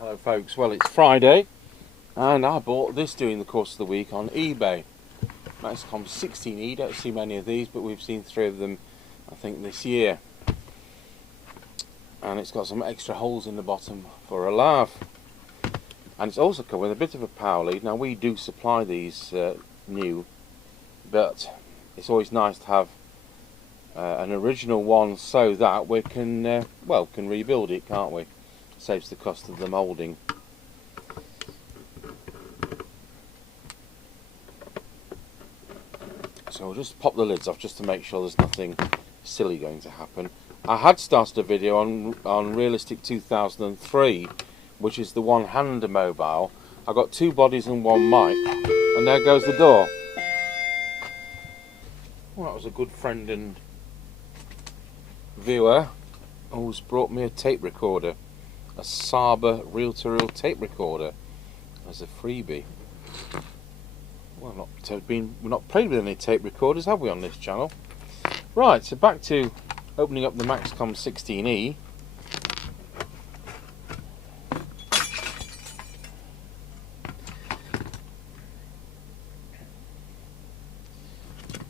Hello folks, well it's Friday and I bought this during the course of the week on eBay. Maxcom 16E, don't see many of these but we've seen 3 of them I think this year. And it's got some extra holes in the bottom for a laugh. And it's also come with a bit of a power lead. Now we do supply these new, but it's always nice to have an original one so that we can, can rebuild it, can't we? Saves the cost of the moulding. So we'll just pop the lids off just to make sure there's nothing silly going to happen. I had started a video on Realistic 2003, which is the one-hander mobile. I've got 2 bodies and 1 mic, and there goes the door. Well, that was a good friend and viewer who's brought me a tape recorder. A Saba reel-to-reel tape recorder as a freebie. Well, we've not played with any tape recorders, have we, on this channel? Right, so back to opening up the Maxcom 16E.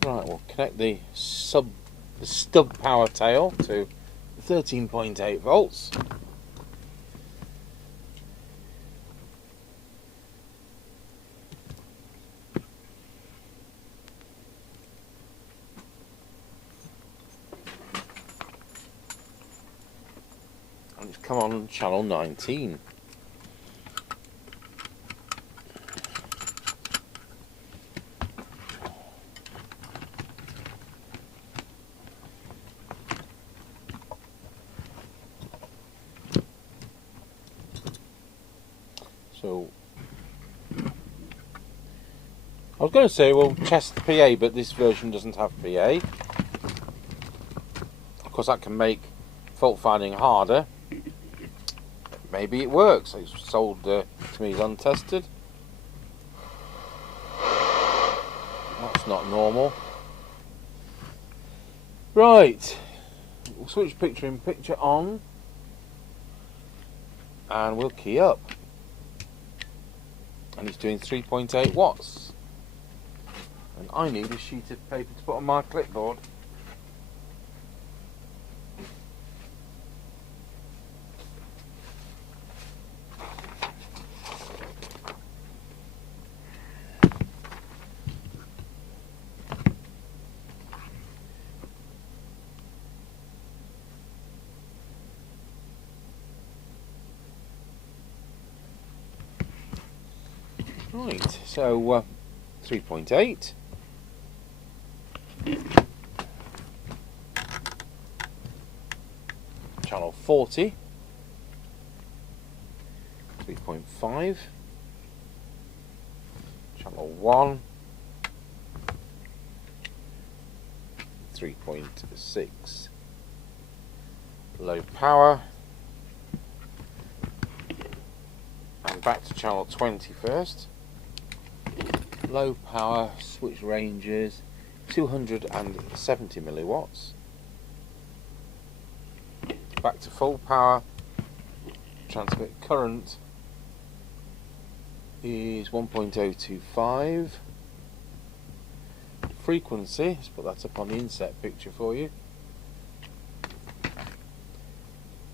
Right, we'll connect the stub power tail to 13.8 volts. And it's come on channel 19. So I was going to say we'll test the PA, but this version doesn't have PA. Of course that can make fault finding harder. Maybe it works. It's sold to me as untested. That's not normal. Right, we'll switch picture in picture on and we'll key up. And it's doing 3.8 watts. And I need a sheet of paper to put on my clipboard. Right, so 3.8. Channel 40. 3.5. Channel 1. 3.6. Low power. And back to channel 20 first. Low power, switch ranges 270 milliwatts. Back to full power, transmit current is 1.025. Frequency, let's put that up on the inset picture for you,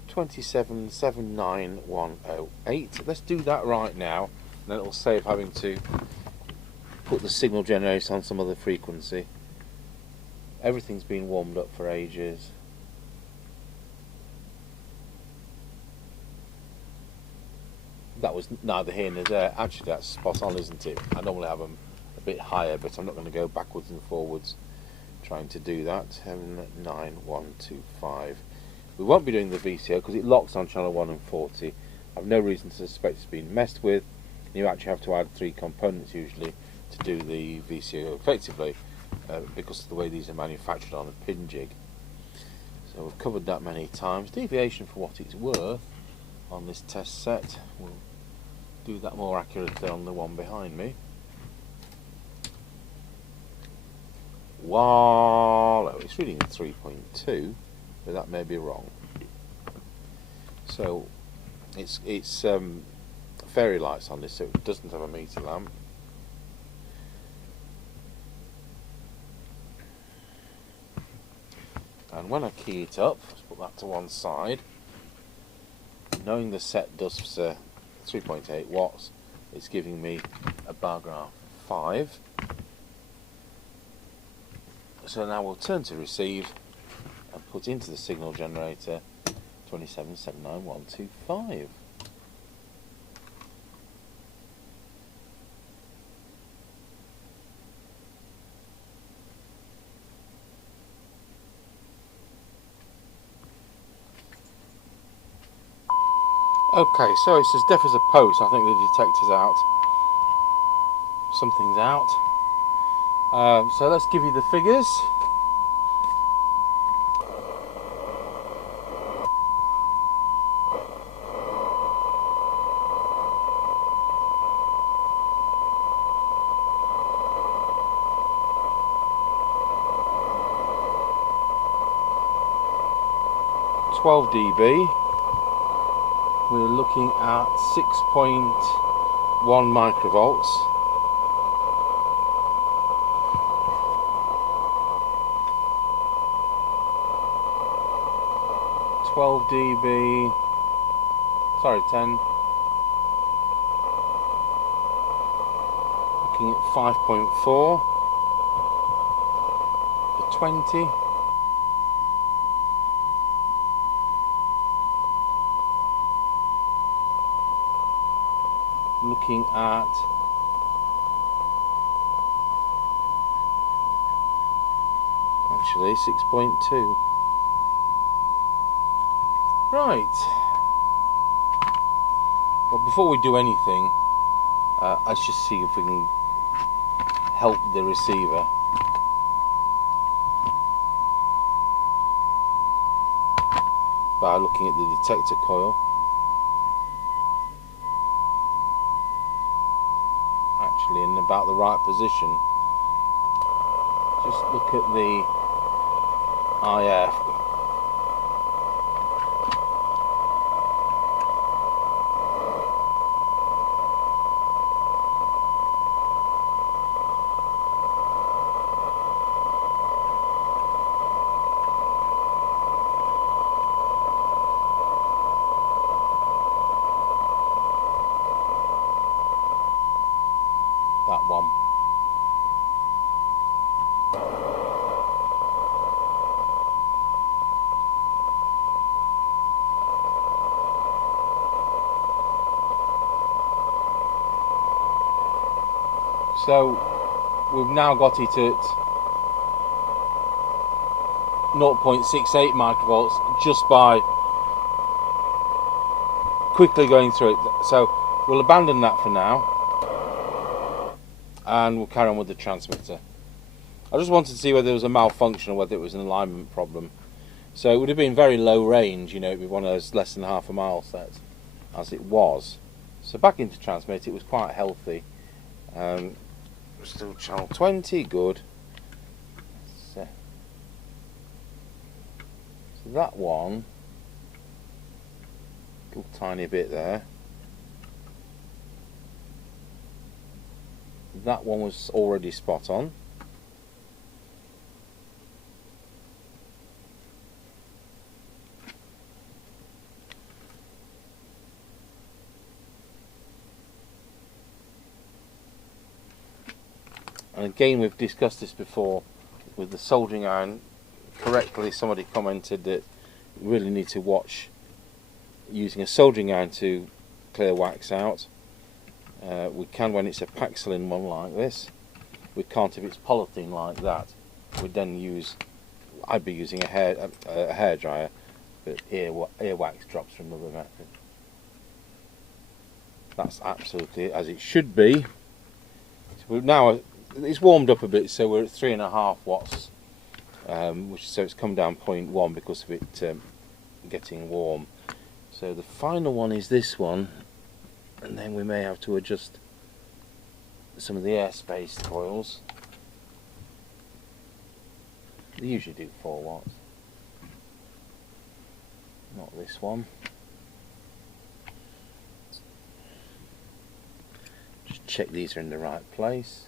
2779108. Let's do that right now, and then it'll save having to put the signal generator on some other frequency. Everything's been warmed up for ages. That was neither here nor there. Actually that's spot on, isn't it? I normally have them a bit higher, but I'm not going to go backwards and forwards trying to do that. 79125. We won't be doing the VCO because it locks on channel 1 and 40. I've no reason to suspect it's been messed with. You actually have to add 3 components usually to do the VCO effectively, because of the way these are manufactured on a pin jig. So we've covered that many times. Deviation for what it's worth on this test set. We'll do that more accurately on the one behind me. Wow, it's reading 3.2, but that may be wrong. So It's fairy lights on this, so it doesn't have a meter lamp. And when I key it up, let's put that to one side, knowing the set does 3.8 watts, it's giving me a bar graph 5. So now we'll turn to receive and put into the signal generator 2779125. Okay, so it's as deaf as a post. I think the detector's out. Something's out. So let's give you the figures. (12 dB). We're looking at 6.1 microvolts. (12 dB). Sorry, 10. Looking at 5.4 for 20. Looking at actually 6.2. Right. Well, before we do anything, let's just see if we can help the receiver. By looking at the detector coil. Actually in about the right position. Just look at the IF. That one. So we've now got it at 0.68 microvolts just by quickly going through it. So we'll abandon that for now and we'll carry on with the transmitter. I just wanted to see whether there was a malfunction or whether it was an alignment problem. So it would have been very low range, you know, it'd be one of those less than half a mile sets, as it was. So back into transmit, it was quite healthy. Still channel 20, good. So that one, a tiny bit there. That one was already spot on. And again, we've discussed this before with the soldering iron. Correctly, somebody commented that you really need to watch using a soldering iron to clear wax out. We can when it's a Paxilin one like this. We can't if it's polythene like that. We'd then use, I'd be using a hair dryer, but earwax drops from another method. That's absolutely as it should be. So we've now, it's warmed up a bit, so we're at 3.5 watts, so it's come down 0.1 because of it getting warm. So the final one is this one, and then we may have to adjust some of the airspace coils. They usually do 4 watts. Not this one. check these are in the right place.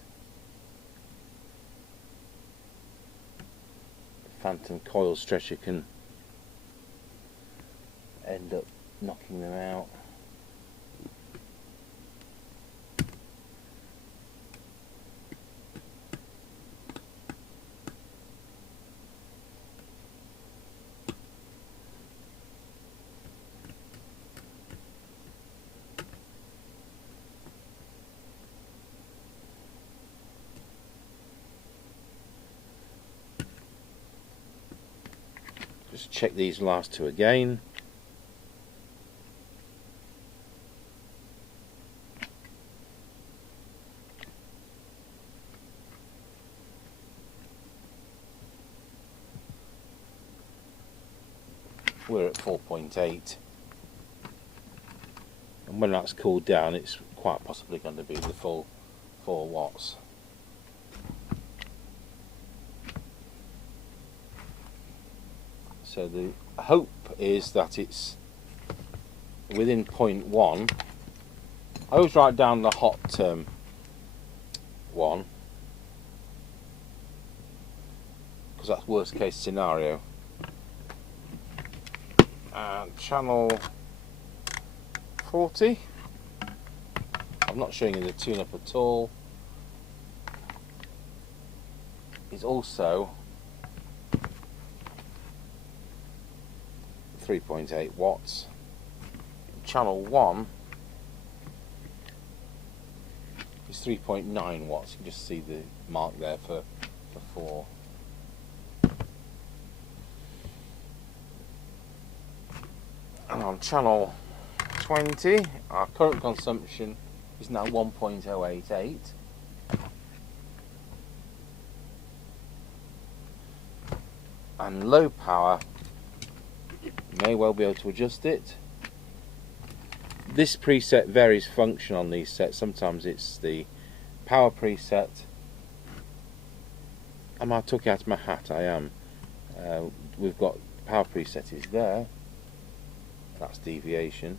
The phantom coil stretcher can end up knocking them out. Just check these last two again. We're at 4.8, and when that's cooled down it's quite possibly going to be the full 4 watts. So the hope is that it's within 0.1. I always write down the hot one, because that's worst case scenario. And channel 40, I'm not showing you the tune up at all, is also 3.8 watts. Channel 1 is 3.9 watts. You can just see the mark there for 4. And on channel 20, our current consumption is now 1.088. And low power, you may well be able to adjust it. This preset varies function on these sets. Sometimes it's the power preset. I took it out of my hat, I am. We've got power preset is there. That's deviation.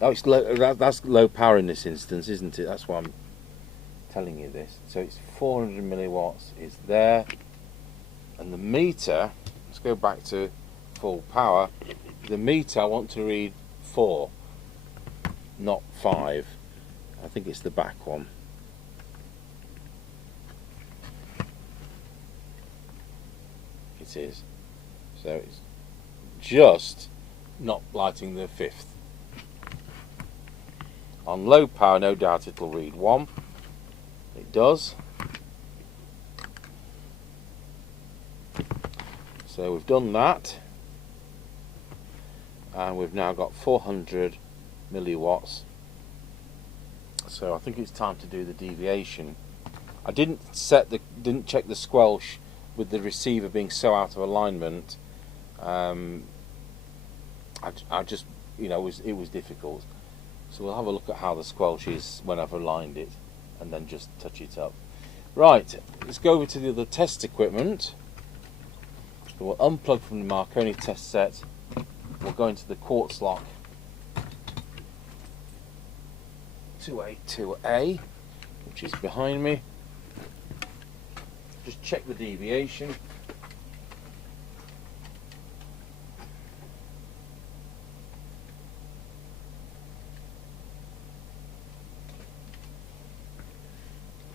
Oh, it's low. That's low power in this instance, isn't it? That's why I'm telling you this. So it's 400 milliwatts is there, and the meter. Let's go back to full power. The meter I want to read 4, not 5. I think it's the back one. It is. So it's just not lighting the 5th. On low power, no doubt it'll read 1. It does. So we've done that, and we've now got 400 milliwatts. So I think it's time to do the deviation. I didn't check the squelch with the receiver being so out of alignment. I just, it was difficult. So we'll have a look at how the squelch is when I've aligned it, and then just touch it up. Right, let's go over to the other test equipment. So we'll unplug from the Marconi test set. We'll go into the quartz lock 282A, which is behind me. Just check the deviation.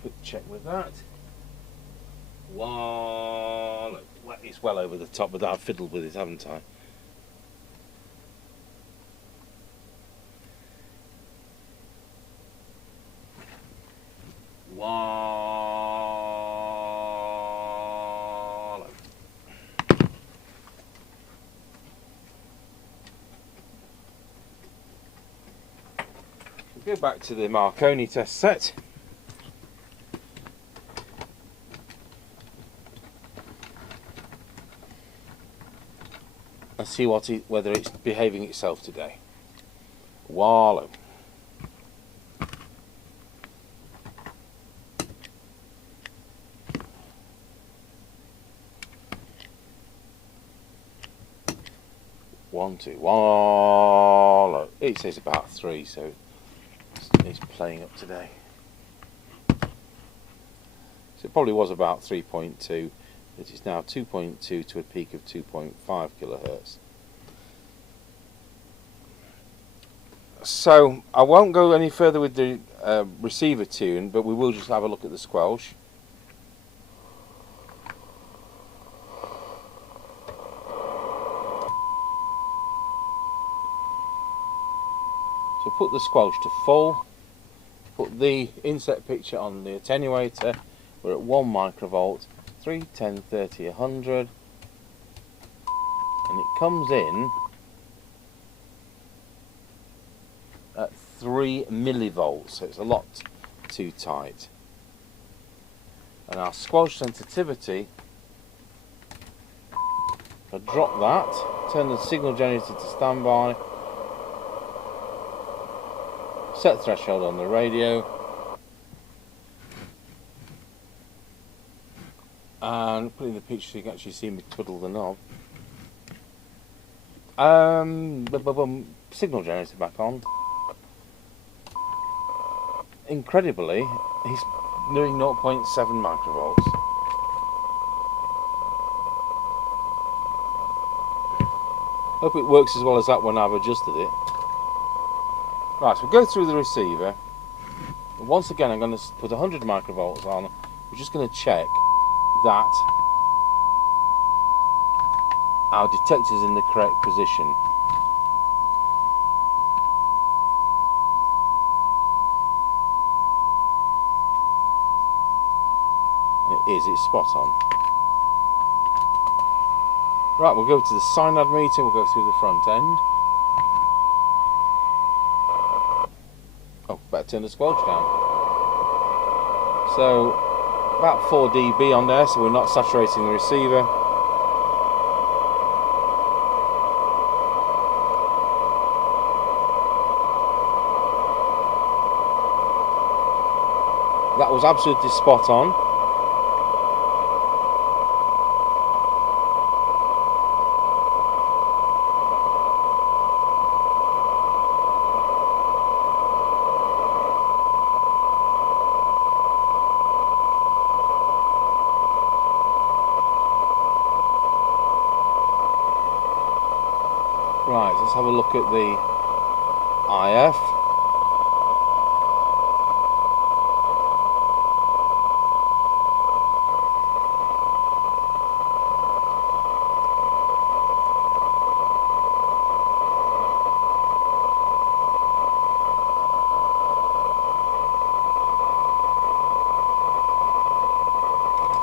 Quick check with that. Wow, it's well over the top, but I've fiddled with it, haven't I? Wow. We'll go back to the Marconi test set. And see whether it's behaving itself today. Wallow. One, two, wallow. It says about 3, so It's playing up today. So it probably was about 3.2, but it's now 2.2 to a peak of 2.5 kilohertz. So I won't go any further with the receiver tune, but we will just have a look at the squelch. So put the squelch to full, put the inset picture on the attenuator. We're at 1 microvolt, 3, 10, 30, 100, and it comes in at 3 millivolts, so it's a lot too tight. And our squelch sensitivity, I drop that, turn the signal generator to standby, set threshold on the radio, and put in the picture so you can actually see me twiddle the knob. Signal generator back on. Incredibly, he's doing 0.7 microvolts. Hope it works as well as that when I've adjusted it. Right, so we'll go through the receiver. And once again, I'm going to put 100 microvolts on. We're just going to check that our detector's in the correct position. And it is, it's spot on. Right, we'll go to the SINAD meter, we'll go through the front end. Oh, better turn the squelch down. So, about 4 dB on there, so we're not saturating the receiver. That was absolutely spot on. Right, let's have a look at the IF.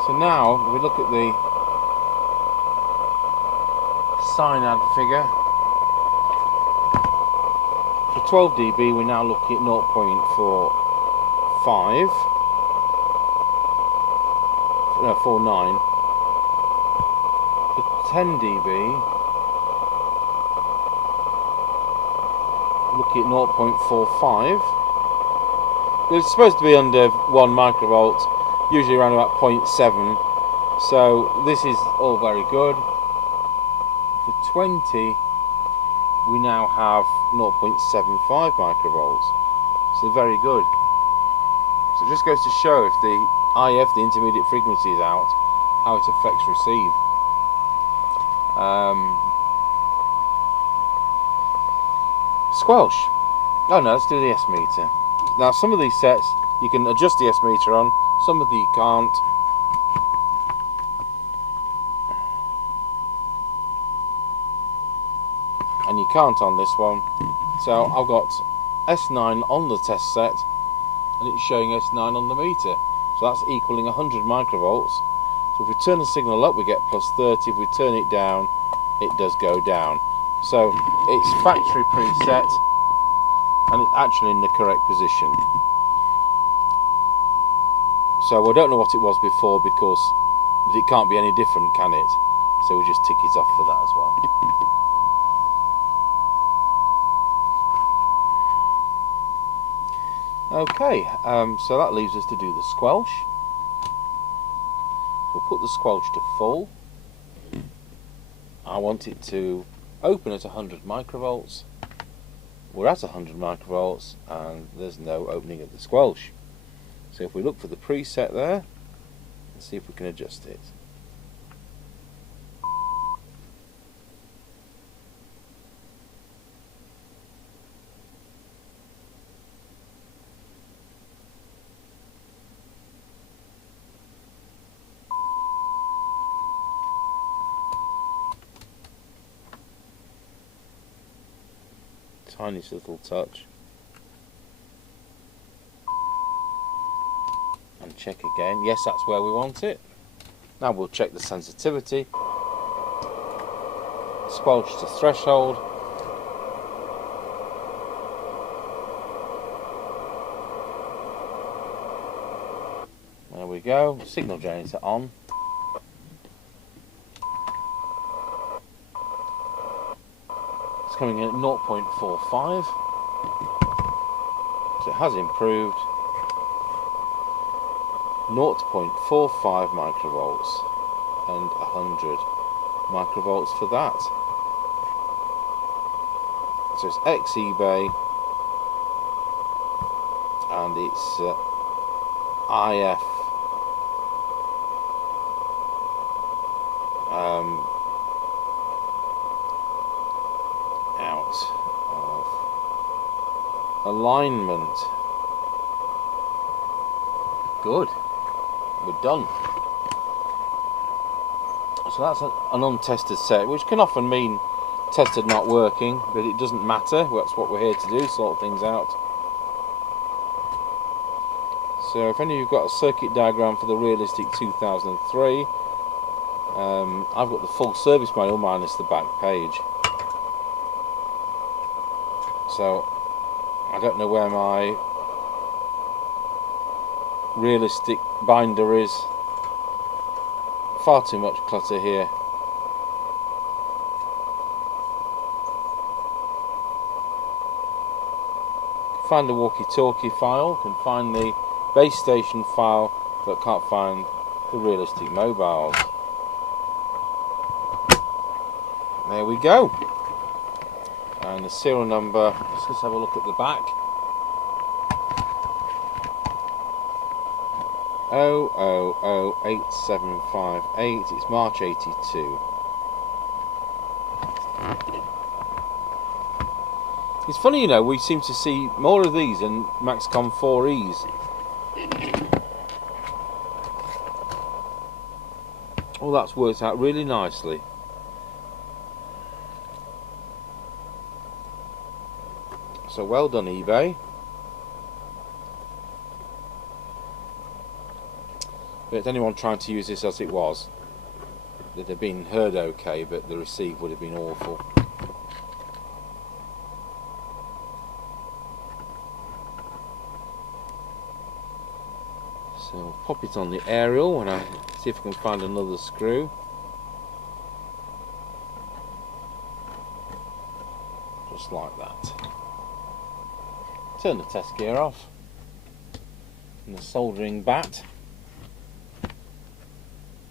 So now we look at the SINAD figure. For 12 dB we're now looking at 0.45, no, 49. For 10 dB looking at 0.45. It's supposed to be under 1 microvolt, usually around about 0.7, so this is all very good. For 20 we now have 0.75 microvolts, so very good. So it just goes to show if the IF, the intermediate frequency, is out, how it affects receive. Squelch. Oh no, let's do the S meter. Now some of these sets you can adjust the S meter on, some of them you can't. And you can't on this one. So I've got S9 on the test set and it's showing S9 on the meter. So that's equaling 100 microvolts. So if we turn the signal up we get plus 30, if we turn it down it does go down. So it's factory preset and it's actually in the correct position. So I don't know what it was before because it can't be any different, can it? So we'll just tick it off for that as well. Okay, so that leaves us to do the squelch. We'll put the squelch to full. I want it to open at 100 microvolts. we're at 100 microvolts and there's no opening of the squelch. So if we look for the preset there, let's see if we can adjust it. Tiniest little touch. And check again. Yes, that's where we want it. Now we'll check the sensitivity. Squelch to threshold. There we go. Signal generator on. It's coming in at 0.45. So it has improved. 0.45 microvolts and 100 microvolts for that. So it's ex-eBay and it's IF out of alignment. Good. We're done. So that's an untested set, which can often mean tested not working, but it doesn't matter. That's what we're here to do, sort things out. So if any of you've got a circuit diagram for the Realistic 2003, I've got the full service manual minus the back page. So I don't know where my Realistic binder is. Far too much clutter here. Find the walkie-talkie file, can find the base station file, but can't find the Realistic mobiles. There we go. And the serial number, let's have a look at the back. 000878, it's March 82. It's funny, you know, we seem to see more of these in Maxcom 4Es. Oh, that's worked out really nicely. So well done, eBay. But anyone trying to use this as it was, it'd have been heard okay, but the receive would have been awful. So I'll pop it on the aerial and I see if I can find another screw. Just like that. Turn the test gear off. And the soldering bat.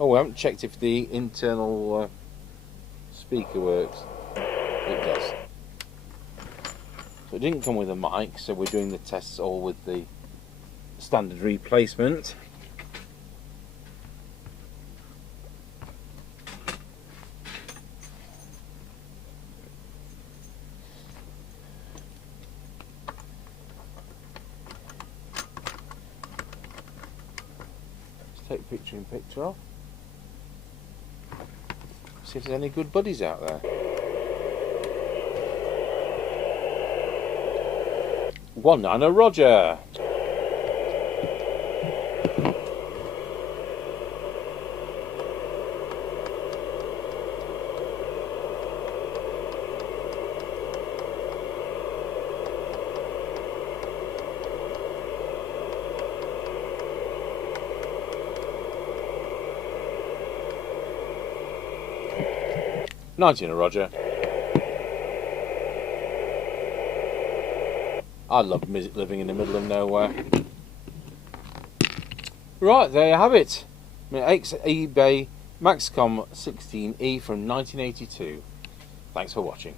Oh, we haven't checked if the internal speaker works. It does. So it didn't come with a mic, so we're doing the tests all with the standard replacement. Let's take picture in picture off. See if there's any good buddies out there. One Niner Roger. Nineteen Roger. I love living in the middle of nowhere. Right, there you have it. eBay Maxcom 16E from 1982. Thanks for watching.